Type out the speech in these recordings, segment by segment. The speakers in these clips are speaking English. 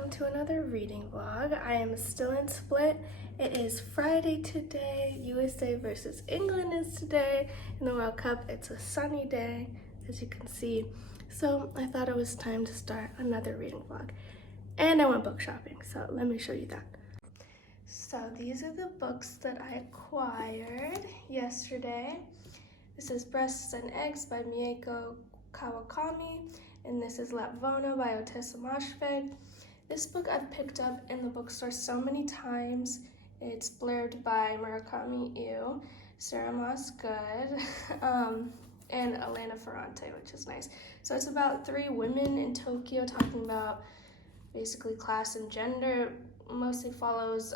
welcome to another reading vlog. I am still in Split. It is Friday today. USA versus England is today in the World Cup. It's a sunny day, as you can see. So I thought it was time to start another reading vlog. And I went book shopping, so let me show you that. So these are the books that I acquired yesterday. This is Breasts and Eggs by Mieko Kawakami, and this is Lapvona by Otessa moshfegh. This book I've picked up in the bookstore so many times. It's blurred by Murakami, ew, Sarah Moss, good, and Elena Ferrante, which is nice. So it's about 3 women in Tokyo talking about basically class and gender. Mostly follows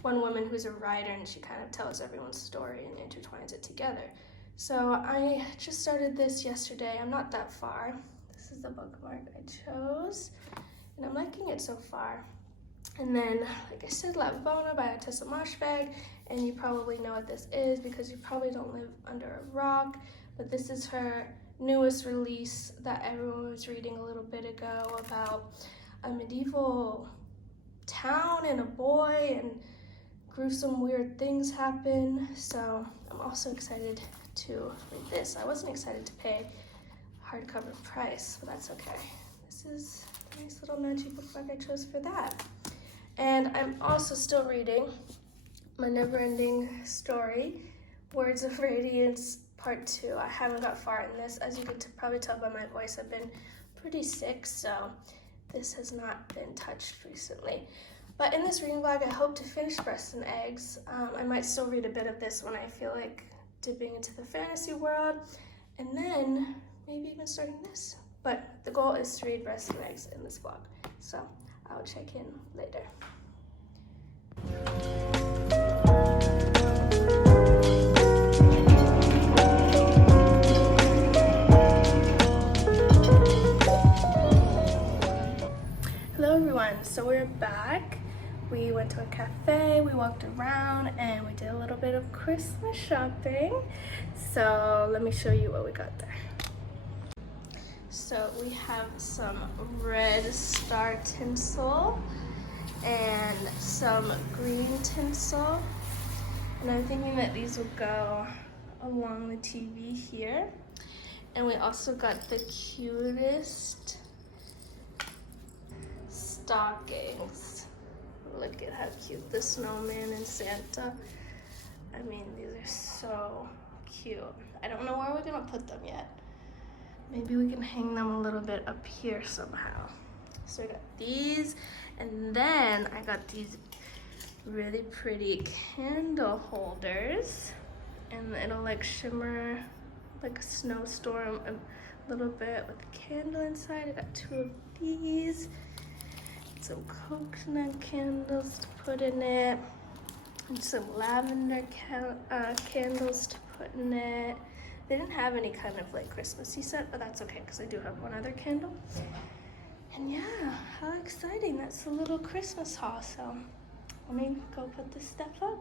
one woman who's a writer, and she kind of tells everyone's story and intertwines it together. So I just started this yesterday. I'm not that far. This is the bookmark I chose, and I'm liking it so far. And then, like I said, Lapvona by Otessa moshfegh, and you probably know what this is because you probably don't live under a rock, but this is her newest release that everyone was reading a little bit ago about a medieval town and a boy, and gruesome, weird things happen. So I'm also excited to read this. I wasn't excited to pay hardcover price, but that's okay. This is a nice little nudgy bookmark I chose for that. And I'm also still reading my never-ending story, Words of Radiance Part 2. I haven't got far in this. As you could probably tell by my voice, I've been pretty sick, so this has not been touched recently. But in this reading vlog, I hope to finish Breasts and Eggs. I might still read a bit of this when I feel like dipping into the fantasy world, and then maybe even starting this. But the goal is to read Breasts and Eggs in this vlog, so I'll check in later. Hello everyone, so we're back. We went to a cafe, we walked around, and we did a little bit of Christmas shopping. So let me show you what we got there. So we have some red star tinsel and some green tinsel. And I'm thinking that these will go along the TV here. And we also got the cutest stockings. Look at how cute the snowman and Santa. I mean, these are so cute. I don't know where we're gonna put them yet. Maybe we can hang them a little bit up here somehow. So I got these, and then I got these really pretty candle holders, and it'll like shimmer like a snowstorm a little bit with a candle inside. I got 2 of these. Some coconut candles to put in it, and some lavender candles to put in it. They didn't have any kind of like Christmassy set, but that's okay because I do have one other candle. And yeah, how exciting. That's a little Christmas haul. So let me go put this stuff up.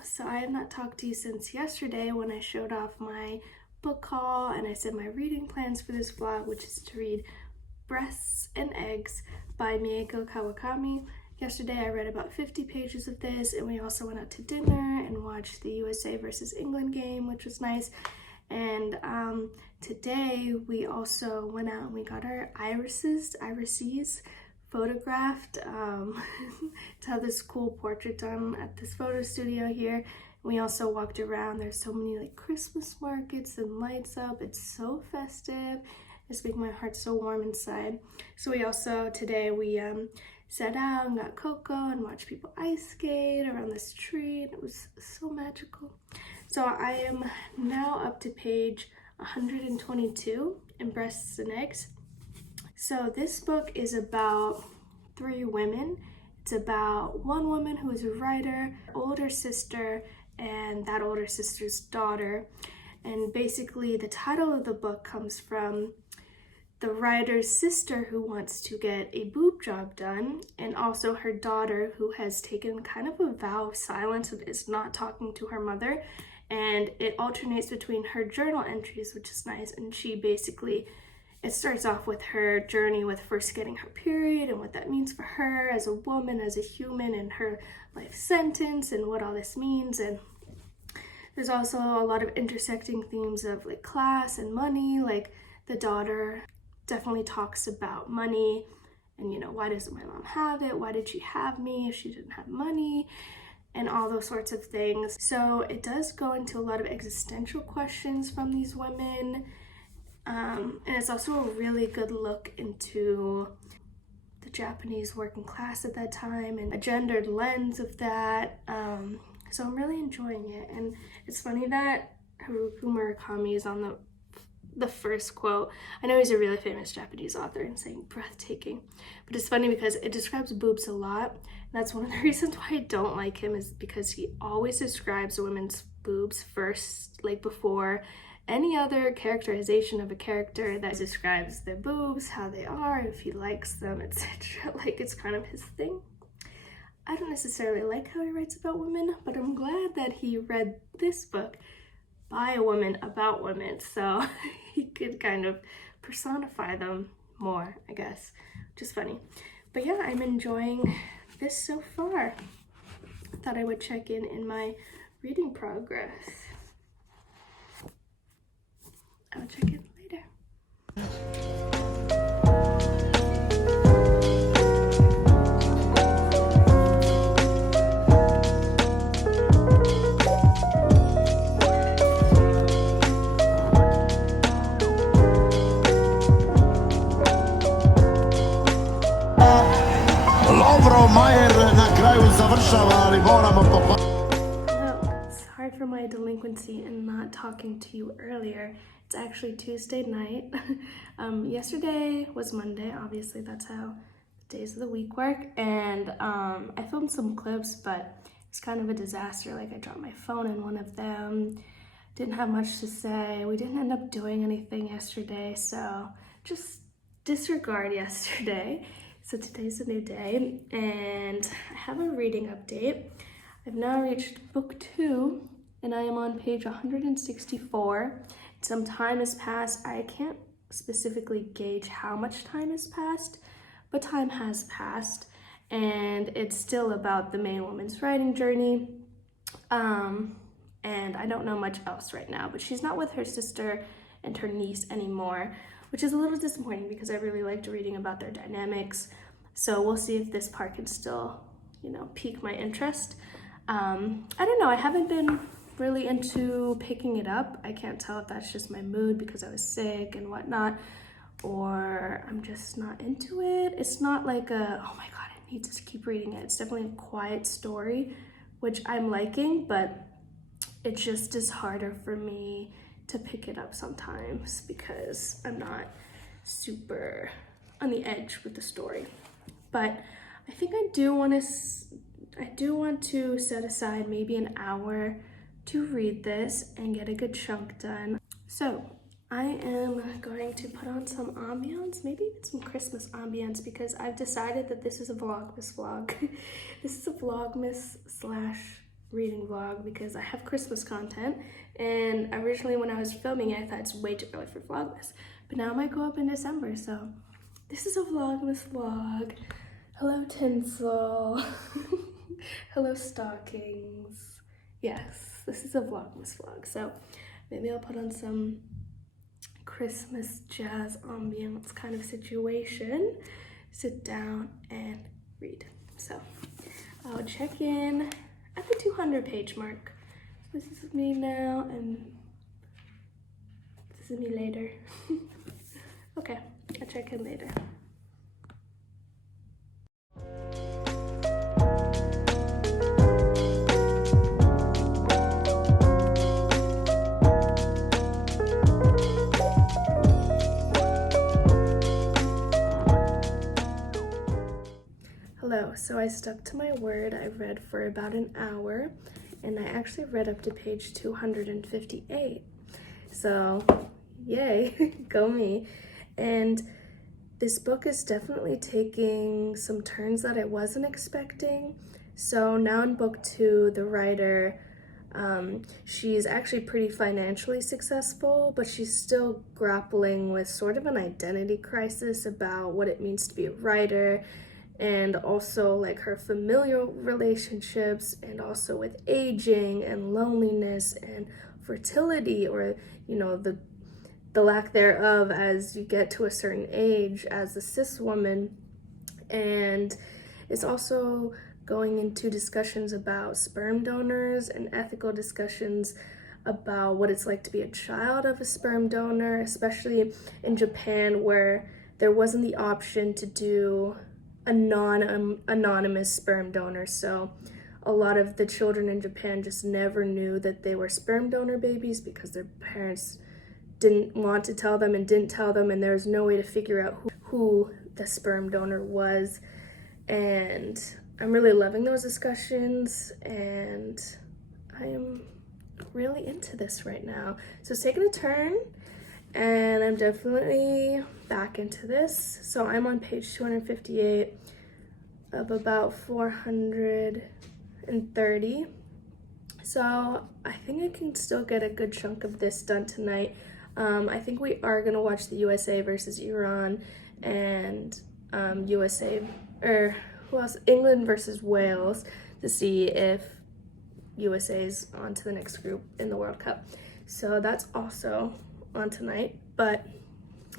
So I have not talked to you since yesterday when I showed off my book haul and I said my reading plans for this vlog, which is to read Breasts and Eggs by Mieko Kawakami. Yesterday I read about 50 pages of this, and we also went out to dinner and watched the USA versus England game, which was nice. And today we also went out and we got our irises photographed to have this cool portrait done at this photo studio here. We also walked around. There's so many like Christmas markets and lights up. It's so festive. It's making my heart so warm inside. So we also today we sat out and got cocoa and watched people ice skate around this tree, and it was so magical. So I am now up to page 122 in Breasts and Eggs. So this book is about 3 women. It's about one woman who is a writer, older sister, and that older sister's daughter. And basically the title of the book comes from the writer's sister who wants to get a boob job done, and also her daughter who has taken kind of a vow of silence and is not talking to her mother. And it alternates between her journal entries, which is nice, and she basically, it starts off with her journey with first getting her period and what that means for her as a woman, as a human, and her life sentence and what all this means. And there's also a lot of intersecting themes of like class and money. Like the daughter definitely talks about money and, you know, why doesn't my mom have it? Why did she have me if she didn't have money? And all those sorts of things. So it does go into a lot of existential questions from these women. And it's also a really good look into the Japanese working class at that time and a gendered lens of that. So I'm really enjoying it. And it's funny that Haruki Murakami is on the first quote. I know he's a really famous Japanese author and saying breathtaking, but it's funny because it describes boobs a lot. And that's one of the reasons why I don't like him, is because he always describes a woman's boobs first, like before any other characterization of a character that describes their boobs, how they are, if he likes them, etc. Like it's kind of his thing. I don't necessarily like how he writes about women, but I'm glad that he read this book by a woman about women, so he could kind of personify them more, I guess, which is funny. But yeah, I'm enjoying this so far. I thought I would check in my reading progress. I'll check in later. Sorry for my delinquency and not talking to you earlier. It's actually Tuesday night. Yesterday was Monday, obviously that's how the days of the week work, and I filmed some clips, but it's kind of a disaster. Like I dropped my phone in one of them, didn't have much to say. We didn't end up doing anything yesterday, so just disregard yesterday. So today's a new day, and I have a reading update. I've now reached book 2, and I am on page 164. Some time has passed. I can't specifically gauge how much time has passed, but time has passed, and it's still about the main woman's writing journey. And I don't know much else right now, but she's not with her sister and her niece anymore, which is a little disappointing because I really liked reading about their dynamics. So we'll see if this part can still, you know, pique my interest. I don't know, I haven't been really into picking it up. I can't tell if that's just my mood because I was sick and whatnot, or I'm just not into it. It's not like a, oh my god, I need to keep reading it. It's definitely a quiet story, which I'm liking, but it just is harder for me to pick it up sometimes because I'm not super on the edge with the story. But I think I do want to set aside maybe an hour to read this and get a good chunk done. So I am going to put on some ambience, maybe even some Christmas ambience, because I've decided that this is a vlogmas vlog. This is a vlogmas / reading vlog because I have Christmas content, and originally when I was filming it I thought it's way too early for vlogmas, but now it might go up in December, so this is a vlogmas vlog. Hello tinsel. Hello stockings. Yes, this is a vlogmas vlog, so maybe I'll put on some Christmas jazz ambience kind of situation, sit down and read. So I'll check in at the 200 page mark. This is me now and this is me later. Okay, I'll check in later. So I stuck to my word. I read for about an hour, and I actually read up to page 258. So yay, go me. And this book is definitely taking some turns that I wasn't expecting. So now in book 2, the writer, she's actually pretty financially successful, but she's still grappling with sort of an identity crisis about what it means to be a writer, and also like her familial relationships, and also with aging and loneliness and fertility, or the lack thereof as you get to a certain age as a cis woman. And it's also going into discussions about sperm donors and ethical discussions about what it's like to be a child of a sperm donor, especially in Japan, where there wasn't the option to do a anonymous sperm donor. So a lot of the children in Japan just never knew that they were sperm donor babies because their parents didn't want to tell them and didn't tell them, and there was no way to figure out who the sperm donor was. And I'm really loving those discussions, and I am really into this right now. So it's taking a turn, and I'm definitely back into this. So I'm on page 258 of about 430. So I think I can still get a good chunk of this done tonight. I think we are gonna watch the USA versus Iran, and England versus Wales, to see if USA's on to the next group in the World Cup. So that's also on tonight, but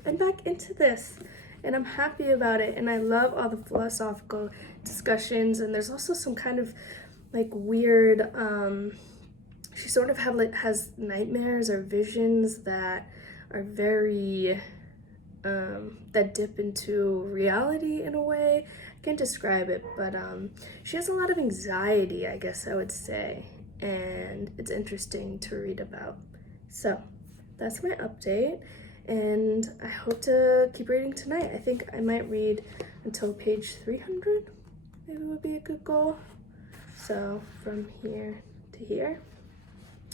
I'm back into this and I'm happy about it, and I love all the philosophical discussions. And there's also some kind of like weird, she sort of has nightmares or visions that are very that dip into reality in a way. I can't describe it, but she has a lot of anxiety, I guess I would say, and it's interesting to read about. So that's my update, and I hope to keep reading tonight. I think I might read until page 300, maybe would be a good goal. So from here to here,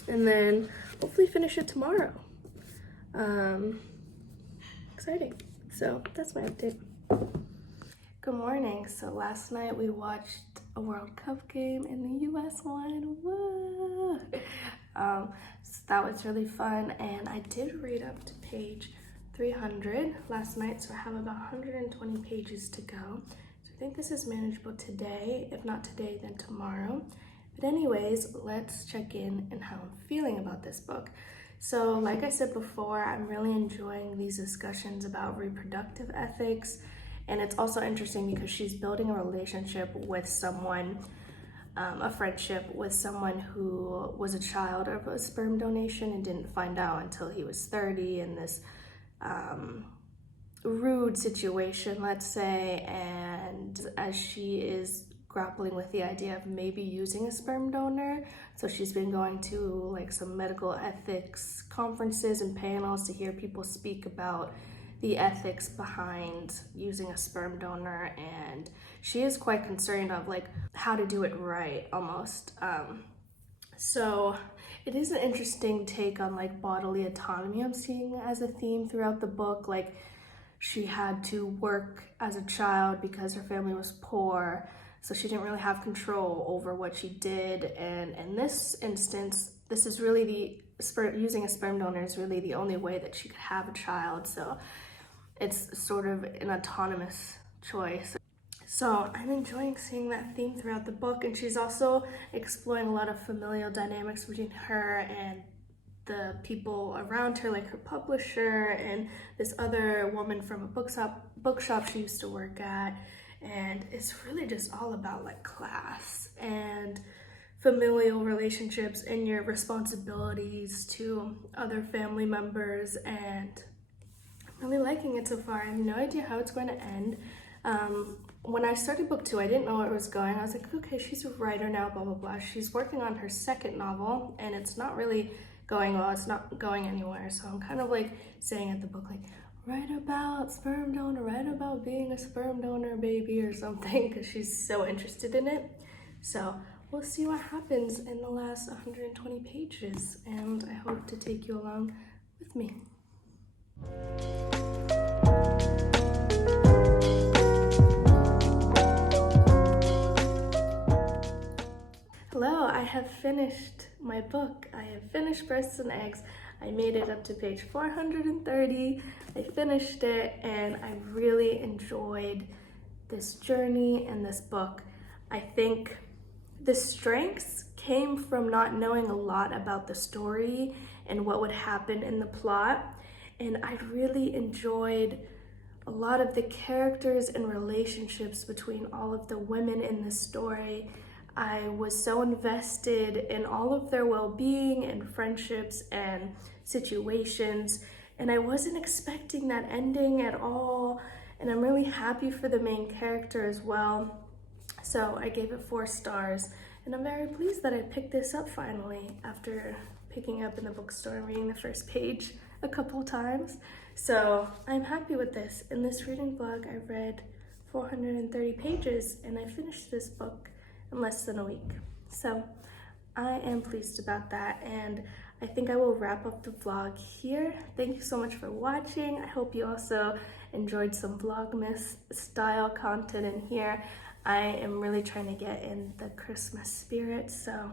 and then hopefully finish it tomorrow. Exciting. So that's my update. Good morning. So last night we watched a World Cup game and the US won. Woo! So that was really fun, and I did read up to page 300 last night, so I have about 120 pages to go. So I think this is manageable today. If not today, then tomorrow. But anyways, let's check in and how I'm feeling about this book. So like I said before, I'm really enjoying these discussions about reproductive ethics. And it's also interesting because she's building a relationship with someone, a friendship with someone who was a child of a sperm donation and didn't find out until he was 30 in this rude situation, let's say. And as she is grappling with the idea of maybe using a sperm donor, so she's been going to like some medical ethics conferences and panels to hear people speak about the ethics behind using a sperm donor, and she is quite concerned of like how to do it right almost. So it is an interesting take on like bodily autonomy I'm seeing as a theme throughout the book. Like she had to work as a child because her family was poor, so she didn't really have control over what she did. And in this instance, this is really using a sperm donor is really the only way that she could have a child. So it's sort of an autonomous choice. So I'm enjoying seeing that theme throughout the book, and she's also exploring a lot of familial dynamics between her and the people around her, like her publisher and this other woman from a bookshop she used to work at. And it's really just all about like class and familial relationships and your responsibilities to other family members, and I'm really liking it so far. I have no idea how it's going to end. When I started book 2, I didn't know where it was going. I was like, okay, she's a writer now, blah, blah, blah. She's working on her second novel, and it's not really going well. It's not going anywhere. So I'm kind of like saying at the book, like, write about sperm donor, write about being a sperm donor baby or something, because she's so interested in it. So we'll see what happens in the last 120 pages, and I hope to take you along with me. Hello, I have finished my book. I have finished Breasts and Eggs. I made it up to page 430. I finished it, and I really enjoyed this journey and this book. I think the strengths came from not knowing a lot about the story and what would happen in the plot, and I really enjoyed a lot of the characters and relationships between all of the women in the story. I was so invested in all of their well-being and friendships and situations, and I wasn't expecting that ending at all, and I'm really happy for the main character as well. So I gave it 4 stars, and I'm very pleased that I picked this up finally after picking up in the bookstore and reading the first page a couple times. So I'm happy with this. In this reading vlog, I read 430 pages, and I finished this book in less than a week. So I am pleased about that, and I think I will wrap up the vlog here. Thank you so much for watching. I hope you also enjoyed some vlogmas style content in here. I am really trying to get in the Christmas spirit, so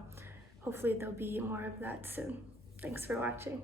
hopefully there'll be more of that soon. Thanks for watching.